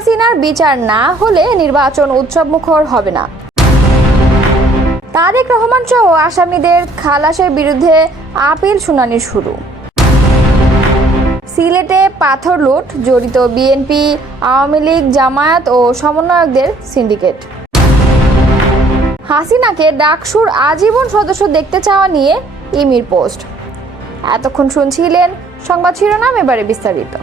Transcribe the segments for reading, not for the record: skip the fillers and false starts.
হাসিনার বিচার না হলে নির্বাচন উৎসবমুখর হবে না। তারেক রহমান সহ আসামিদের খালাসের বিরুদ্ধে আপিল শুনানি শুরু। সিলেটে পাথর লুট জড়িত বিএনপি, আওয়ামী লীগ, জামায়াত ও সমন্বয়কদের সিন্ডিকেট। হাসিনাকে ডাকসুর আজীবন সদস্য দেখতে চাওয়া নিয়ে ইমির পোস্ট। এতক্ষণ শুনছিলেন সংবাদ শিরোনাম, এবারে বিস্তারিত।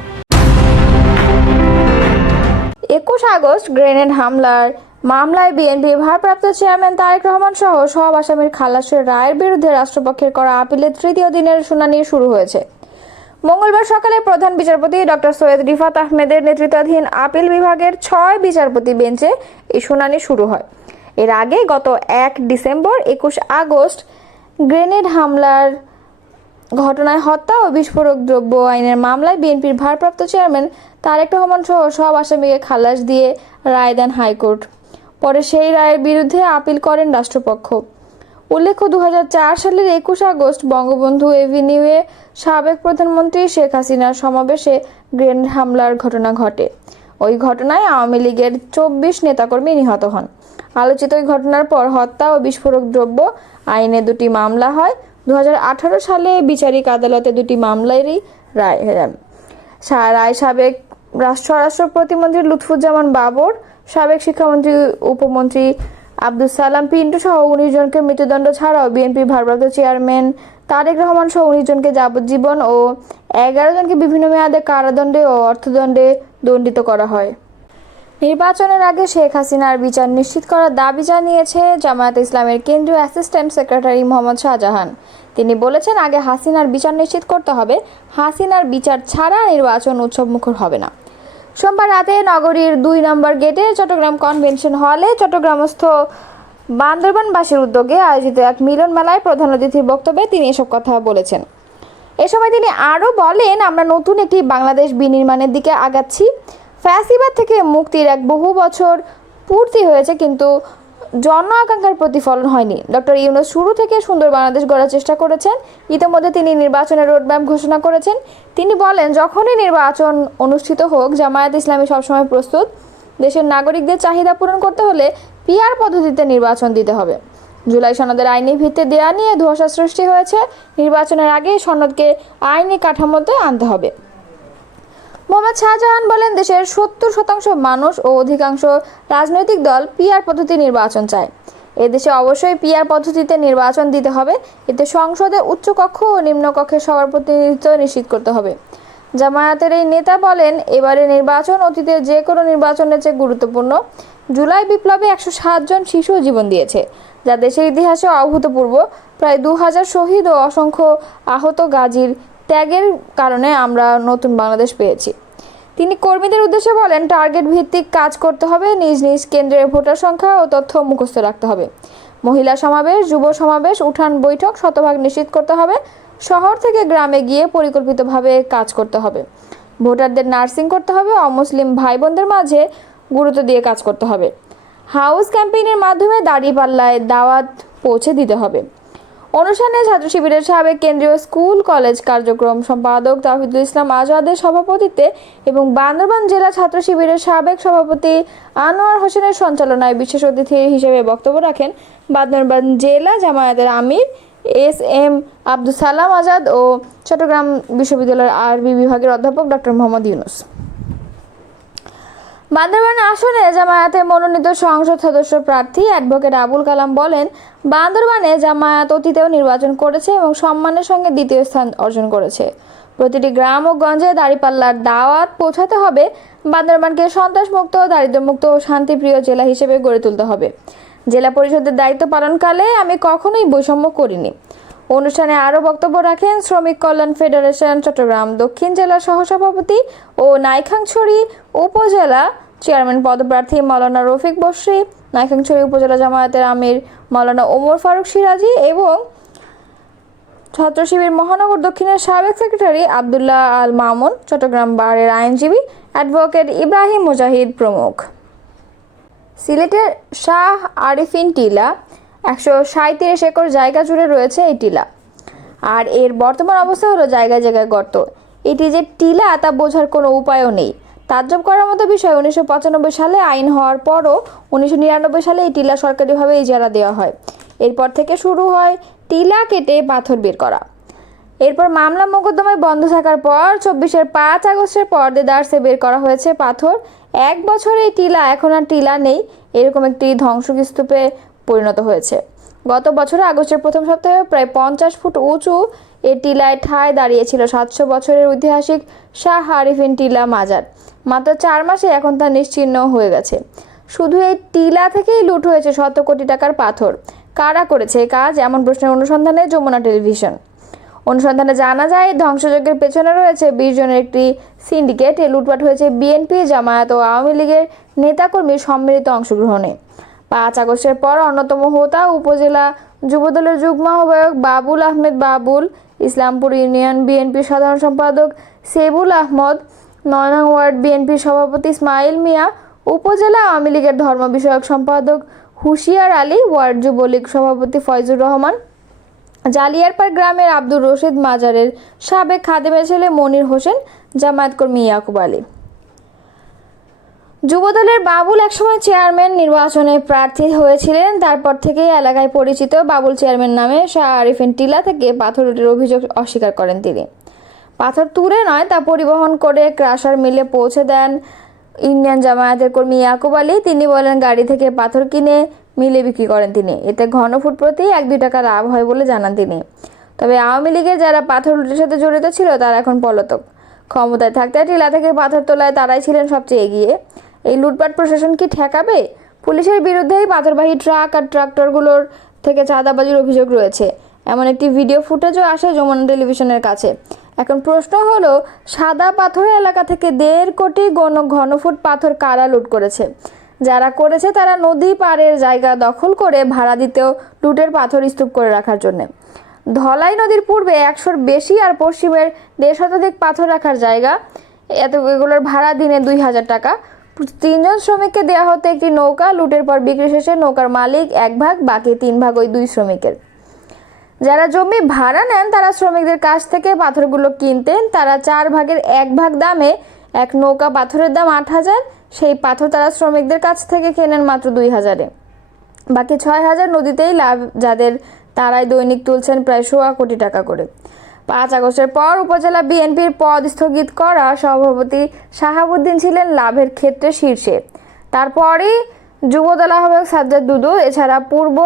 21 আগস্ট গ্রেনেড হামলার মামলায় বিএনপি ভারপ্রাপ্ত চেয়ারম্যান তারেক রহমান সহ সব আসামির খালাসের রায়ের বিরুদ্ধে রাষ্ট্রপক্ষের করা আপিলের তৃতীয় দিনের শুনানি শুরু হয়েছে। মঙ্গলবার সকালে প্রধান বিচারপতি ডক্টর সৈয়দ রিফাত আহমেদের নেতৃত্বাধীন আপিল বিভাগের 6 বিচারপতি বেঞ্চে এই শুনানি শুরু হয়। এর আগে গত 1 ডিসেম্বর 21 আগস্ট গ্রেনেড হামলার ঘটনায় হত্যা ও বিস্ফোরক দ্রব্য আইনের মামলায় বিএনপির ভারপ্রাপ্ত চেয়ারম্যান তারেক রহমান সহ সব আসামিকে খালাস দিয়ে রায় দেন হাইকোর্ট। পরে সেই রায়ের বিরুদ্ধে আপিল করেন রাষ্ট্রপক্ষ। উল্লেখ্য, 2004 সালের 21 আগস্ট বঙ্গবন্ধু এভিনিউয়ে সাবেক প্রধানমন্ত্রী শেখ হাসিনার সমাবেশে গ্রেনেড হামলার ঘটনা ঘটে। ওই ঘটনায় আওয়ামী লীগের 24 নেতাকর্মী নিহত হন। আলোচিত ওই ঘটনার পর হত্যা ও বিস্ফোরক দ্রব্য আইনে 2টি মামলা হয়। 2018 সালে বিচারিক আদালতে 2টি মামলারই রায় সাবেক স্বরাষ্ট্র প্রতিমন্ত্রী লুৎফুজ্জামান বাবর, সাবেক শিক্ষামন্ত্রী উপমন্ত্রী আব্দুস সালাম পিন্টু সহ 19 জনকে মৃত্যুদণ্ড ছাড়াও বিএনপির ভারপ্রাপ্ত চেয়ারম্যান তারেক রহমান সহ 19 জনকে যাবজ্জীবন ও 11 জনকে বিভিন্ন মেয়াদে কারাদণ্ডে ও অর্থদণ্ডে দণ্ডিত করা হয়। নির্বাচনের আগে শেখ হাসিনার বিচার নিশ্চিত করার দাবি জানিয়েছে জামায়াতে ইসলামের কেন্দ্রীয় অ্যাসিস্ট্যান্ট সেক্রেটারি মোহাম্মদ শাহজাহান। তিনি বলেছেন, আগে হাসিনার বিচার নিশ্চিত করতে হবে। হাসিনার বিচার ছাড়া নির্বাচন উৎসবমুখর হবে না। সোমবার রাতে নগরীর 2 নম্বর গেটে চট্টগ্রাম কনভেনশন হলে চট্টগ্রামস্থ বান্দরবানবাসীর উদ্যোগে আয়োজিত এক মিলন মেলায় প্রধান অতিথির বক্তব্যে তিনি এসব কথা বলেছেন। এ সময় তিনি আরও বলেন, আমরা নতুন একটি বাংলাদেশ বিনির্মাণের দিকে আগাচ্ছি। ফ্যাসিবাদ থেকে মুক্তির এক বহু বছর পূর্তি হয়েছে, কিন্তু জন আকাঙ্ক্ষার প্রতিফলন হয়নি। ডক্টর ইউনূস শুরু থেকে সুন্দর বাংলাদেশ গড়ার চেষ্টা করেছেন। ইতিমধ্যে তিনি নির্বাচনের রোডম্যাপ ঘোষণা করেছেন। তিনি বলেন, যখনই নির্বাচন অনুষ্ঠিত হোক, জামায়াত ইসলামী সবসময় প্রস্তুত। দেশের নাগরিকদের চাহিদা পূরণ করতে হলে পিআর পদ্ধতিতে নির্বাচন দিতে হবে। জুলাই সনদের আইনি ভিত্তি দেয়া নিয়ে ধোঁয়াশা সৃষ্টি হয়েছে। নির্বাচনের আগে সনদকে আইনি কাঠামোতে আনতে হবে। মোহাম্মদ শাহজাহান বলেন, দেশের 70% মানুষ ও অধিকাংশ রাজনৈতিক দল পিআর পদ্ধতি নির্বাচন চায়। এদেশে অবশ্যই পিআর পদ্ধতিতে নির্বাচন দিতে হবে। এতে সংসদের উচ্চকক্ষ ও নিম্নকক্ষের সবার প্রতিনিধিত্ব নিশ্চিত করতে হবে। জামায়াতের এই নেতা বলেন, এবারে নির্বাচন অতীতের যে কোনো নির্বাচনের চেয়ে গুরুত্বপূর্ণ। জুলাই বিপ্লবে 107 জন শিশু জীবন দিয়েছে, যা দেশের ইতিহাসে অভূতপূর্ব। প্রায় 2000 শহীদ ও অসংখ্য আহত গাজীর ত্যাগের কারণে আমরা নতুন বাংলাদেশ পেয়েছি। তিনি কর্মীদের উদ্দেশ্যে বলেন, টার্গেট ভিত্তিক কাজ করতে হবে। নিজ নিজ কেন্দ্রের ভোটার সংখ্যা ও তথ্য মুখস্থ রাখতে হবে। মহিলা সমাবেশ, যুব সমাবেশ, উঠান বৈঠক শতভাগ নিশ্চিত করতে হবে। শহর থেকে গ্রামে গিয়ে পরিকল্পিতভাবে কাজ করতে হবে। ভোটারদের নার্সিং করতে হবে। অমুসলিম ভাই বোনদের মাঝে গুরুত্ব দিয়ে কাজ করতে হবে। হাউস ক্যাম্পেইনের মাধ্যমে দাঁড়িপাল্লায় দাওয়াত পৌঁছে দিতে হবে। অনুষ্ঠানে ছাত্র শিবিরের সাবেক কেন্দ্রীয় স্কুল কলেজ কার্যক্রম সম্পাদক তাওহিদুল ইসলাম আজাদের সভাপতিত্বে এবং বান্দরবান জেলা ছাত্র শিবিরের সাবেক সভাপতি আনোয়ার হোসেনের সঞ্চালনায় বিশেষ অতিথি হিসেবে বক্তব্য রাখেন বান্দরবান জেলা জামায়াতের আমির এস.এম. আব্দুস সালাম আজাদ ও চট্টগ্রাম বিশ্ববিদ্যালয়ের আরবি বিভাগের অধ্যাপক ডক্টর মোহাম্মদ ইউনূস। বান্দরবান আসনে জামায়াতে মনোনীত সংসদ সদস্য প্রার্থী অ্যাডভোকেট আবুল কালাম বলেন, বান্দরবানে জামায়াত অতীতেও নির্বাচন করেছে এবং সম্মানের সঙ্গে দ্বিতীয় স্থান অর্জন করেছে। প্রতিটি গ্রাম ও গঞ্জে দাঁড়িপাল্লার দাওয়াত পৌঁছাতে হবে। বান্দরবানকে সন্ত্রাসমুক্ত, দারিদ্র্যমুক্ত ও শান্তিপ্রিয় জেলা হিসেবে গড়ে তুলতে হবে। জেলা পরিষদের দায়িত্ব পালনকালে আমি কখনোই বৈষম্য করিনি। অনুষ্ঠানে আরও বক্তব্য রাখেন শ্রমিক কল্যাণ ফেডারেশন চট্টগ্রাম দক্ষিণ জেলার সহসভাপতি ও নাইখাংছড়ি উপজেলা চেয়ারম্যান পদপ্রার্থী মাওলানা রফিক বশরী, নাইখাংছড়ি উপজেলা জামায়াতের আমির মাওলানা ওমর ফারুক সিরাজি এবং ছাত্র শিবির মহানগর দক্ষিণের সাবেক সেক্রেটারি আবদুল্লাহ আল মামুন, চট্টগ্রাম বারের আইনজীবী অ্যাডভোকেট ইব্রাহিম মুজাহিদ প্রমুখ। সিলেটের শাহ আরিফিন টিলা 137 একর জায়গা জুড়ে রয়েছে এই টিলা। আর এর বর্তমান অবস্থা হলো জায়গায় জায়গায় গর্ত। এটি যে টিলা তা বোঝার কোনো উপায়ও নেই। তাজ্জব করার মতো বিষয়, 1995 সালে আইন হওয়ার পরও 1999 সালে এই টিলা সরকারিভাবে ইজারা দেওয়া হয়। এরপর থেকে শুরু হয় টিলা কেটে পাথর বের করা। এরপর মামলা মোকদ্দমায় বন্ধ থাকার পর 24-এর 5 আগস্টের পর দেদারসে বের করা হয়েছে পাথর। 1 বছর এই টিলা এখন আর টিলা নেই, এরকম একটি ধ্বংসস্তূপে পরিণত হয়েছে। গত বছর আগস্টের প্রথম সপ্তাহে প্রায় 50 ফুট উঁচু এই টিলায় ঠায় দাঁড়িয়েছিল 700 বছরের ঐতিহাসিক শাহ আরিফিন টিলা মাজার। মাত্র 4 মাসে এখন তা নিশ্চিহ্ন হয়ে গেছে। শুধু এই টিলা থেকেই লুট হয়েছে শত কোটি টাকার পাথর। কারা করেছে এই কাজ, এমন প্রশ্নের অনুসন্ধানে যমুনা টেলিভিশন। অনুসন্ধানে জানা যায়, ধ্বংসযজ্ঞের পেছনে রয়েছে 20 জনের একটি সিন্ডিকেট। এই লুটপাট হয়েছে বিএনপি, জামায়াত ও আওয়ামী লীগের নেতাকর্মীর সম্মিলিত অংশগ্রহণে। 5 আগস্টের পর অন্যতম হোতা উপজেলা যুবদলের যুগ্ম আহ্বায়ক বাবুল আহমেদ বাবুল, ইসলামপুর ইউনিয়ন বিএনপির সাধারণ সম্পাদক সেবুল আহমদ, 9 নং ওয়ার্ড বিএনপির সভাপতি ইসমাইল মিয়া, উপজেলা আওয়ামী লীগের ধর্ম বিষয়ক সম্পাদক হুশিয়ার আলী, ওয়ার্ড যুবলীগ সভাপতি ফয়জুর রহমান, জালিয়ারপাড় গ্রামের আব্দুর রশিদ, মাজারের সাবেক খাদেমের ছেলে মনির হোসেন, জামায়াত কর্মী ইয়াকুব আলী। যুবদলের বাবুল একসময় চেয়ারম্যান নির্বাচনে প্রার্থী হয়েছিলেন। তারপর থেকেই এলাকায় পরিচিত বাবুল চেয়ারম্যান নামে। শাহ আরিফিন টিলা থেকে পাথর লুটের অভিযোগ অস্বীকার করেন তিনি। পাথর তুলে নয়, তা পরিবহন করে ক্রাশার মিলে পৌঁছে দেন ইউনিয়ন জামায়াতের কর্মী ইয়াকুব আলী। তিনি বলেন, গাড়ি থেকে পাথর কিনে মিলে বিক্রি করেন তিনি। এতে ঘনফুট প্রতি 1-2 টাকা লাভ হয় বলে জানান তিনি। তবে আওয়ামী লীগের যারা পাথর লুটের সাথে জড়িত ছিল তারা এখন পলাতক। ক্ষমতায় থাকতে টিলা থেকে পাথর তোলায় তারাই ছিলেন সবচেয়ে এগিয়ে। এই লুটপাট প্রশাসন কি ঠেকাবে? পুলিশের বিরুদ্ধেই পাথরবাহী ট্রাক আর ট্রাক্টরগুলোর থেকে চাঁদাবাজির অভিযোগ রয়েছে, এমন একটি ভিডিও ফুটেজও আসে যমুনা টেলিভিশনের কাছে। এখন প্রশ্ন হলো, সাদা পাথর এলাকা থেকে 1.5 কোটি ঘনফুট পাথর কারা লুট করেছে? যারা করেছে তারা নদী পাড়ের জায়গা দখল করে ভাড়া দিতেও লুটের পাথর স্তূপ করে রাখার জন্য। ধলাই নদীর পূর্বে 100-র বেশি আর পশ্চিমের 1.5 শতাধিক পাথর রাখার জায়গা। এগুলোর ভাড়া দিনে 2000 টাকা। 3 জন শ্রমিককে দেওয়া হতো একটি নৌকা। লুটের পর বিক্রি শেষে নৌকার মালিক 1 ভাগ, বাকি 3 ভাগ ওই 2 শ্রমিকের। যারা জমি ভাড়া নেন তারা শ্রমিকদের কাছ থেকে পাথরগুলো কিনতেন। তারা 4 ভাগের 1 ভাগ দামে এক নৌকা পাথরের দাম 8000। সেই পাথর তারা শ্রমিকদের কাছ থেকে কেনেন মাত্র 2000-এ। বাকি 6000 নদীতেই লাভ যাদের, তারাই দৈনিক তুলছেন প্রায় 1.25 কোটি টাকা করে। 5 আগস্টের পর উপজেলা বিএনপির পদ স্থগিত করা সভাপতি শাহাবুদ্দিন ছিলেন লাভের ক্ষেত্রে শীর্ষে। তারপরই যুবদল আহ্বায়ক সাজ্জাদ দুদু, এছাড়া পূর্ব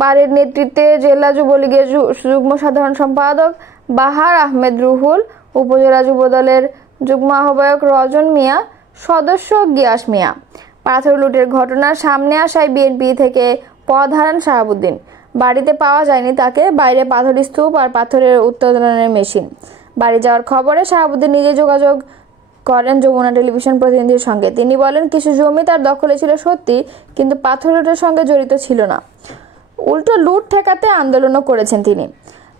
বারের নেতৃত্বে জেলা যুবলীগের যুগ্ম সাধারণ সম্পাদক বাহার আহমেদ রুহুল, উপজেলা যুবদলের যুগ্ম আহ্বায়ক রজন মিয়া, সদস্য গিয়াস মিয়া। পাথর লুটের ঘটনার সামনে আসায় বিএনপি থেকে পদ হারান শাহাবুদ্দিন। বাড়িতে পাওয়া যায়নি তাকে, বাইরে পাথর স্তূপ আর পাথরের উত্তোলনের মেশিন। বাড়ি যাওয়ার খবরে শাহাবুদ্দিন নিজে যোগাযোগ করেন যমুনা টেলিভিশন প্রতিনিধির সঙ্গে। তিনি বলেন, কিছু জমি তার দখলে ছিল সত্যি, কিন্তু পাথর লুটের সঙ্গে জড়িত ছিল না। উল্টো লুট ঠেকাতে আন্দোলনও করেছেন তিনি।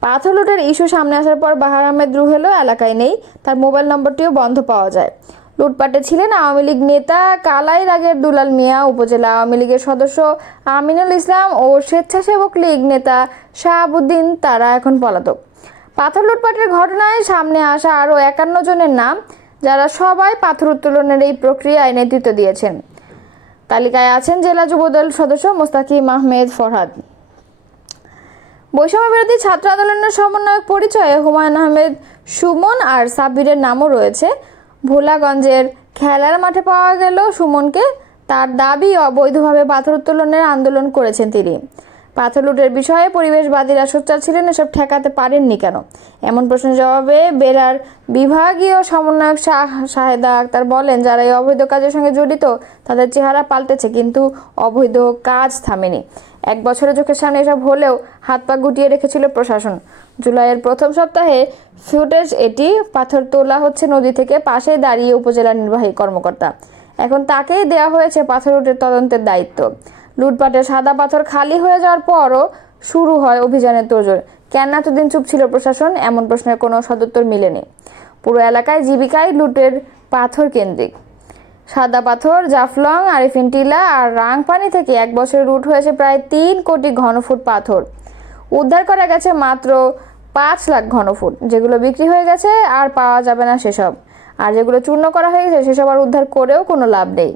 পাথর লুটের ইস্যু সামনে আসার পর বাহার আহমেদ রুহেলও এলাকায় নেই, তার মোবাইল নম্বরটিও বন্ধ পাওয়া যায়। লুটপাটে ছিলেন আওয়ামী লীগ নেতা কালাই রাগের দুলাল মিয়া, উপজেলা আওয়ামী লীগের সদস্য আমিনুল ইসলাম ও স্বেচ্ছাসেবক লীগ নেতা শাহাবুদ্দিন। তারা এখন পলাতক। পাথর লুটপাটের ঘটনায় সামনে আসা আরও 51 জনের নাম, যারা সবাই পাথর উত্তোলনের এই প্রক্রিয়ায় নেতৃত্ব দিয়েছেন। তালিকায় আছেন জেলা যুবদল সদস্য মোস্তাকিম আহমেদ ফরহাদ। বৈষম্য বিরোধী ছাত্র আন্দোলনের সমন্বয়ক পরিচয়ে হুমায়ুন আহমেদ সুমন আর সাব্বিরের নামও রয়েছে। ভোলাগঞ্জের খেলার মাঠে পাওয়া গেল সুমনকে। তার দাবি, অবৈধভাবে পাথর উত্তোলনের আন্দোলন করেছেন তিনি। পাথর লুটের বিষয়ে পরিবেশবাদীরা সোচ্চার ছিলেন, এসব ঠেকাতে পারেননি কেন? এমন প্রশ্নের জবাবে বেলার বিভাগীয় সমন্বয়ক শাহেদা আক্তার বলেন, যারা এই অবৈধ কাজের সঙ্গে জড়িত তাদের চেহারা পাল্টেছে, কিন্তু অবৈধ কাজ থামেনি। 1 বছরের চোখের সামনে এসব হলেও হাত পা গুটিয়ে রেখেছিল প্রশাসন। জুলাইয়ের প্রথম সপ্তাহে ফুটেজ এটি। পাথর তোলা হচ্ছে নদী থেকে, পাশে দাঁড়িয়ে উপজেলা নির্বাহী কর্মকর্তা। এখন তাকেই দেওয়া হয়েছে পাথর লুটের তদন্তের দায়িত্ব। লুটপাটে সাদা পাথর খালি হয়ে যাওয়ার পরও শুরু হয় অভিযানের তোড়জোড়। কেন এতদিন চুপ ছিল প্রশাসন? এমন প্রশ্নের কোনো সদুত্তর মিলেনি। পুরো এলাকায় জীবিকায় লুটের পাথর কেন্দ্রিক। সাদা পাথর, জাফলং, আরিফিন টিলা আর রাংপানি থেকে 1 বছরে লুট হয়েছে প্রায় 3 কোটি ঘনফুট পাথর। উদ্ধার করা গেছে মাত্র 5 লাখ ঘনফুট, যেগুলো বিক্রি হয়ে গেছে আর পাওয়া যাবে না সেসব। আর যেগুলো চূর্ণ করা হয়ে গেছে সেসব আর উদ্ধার করেও কোনো লাভ নেই।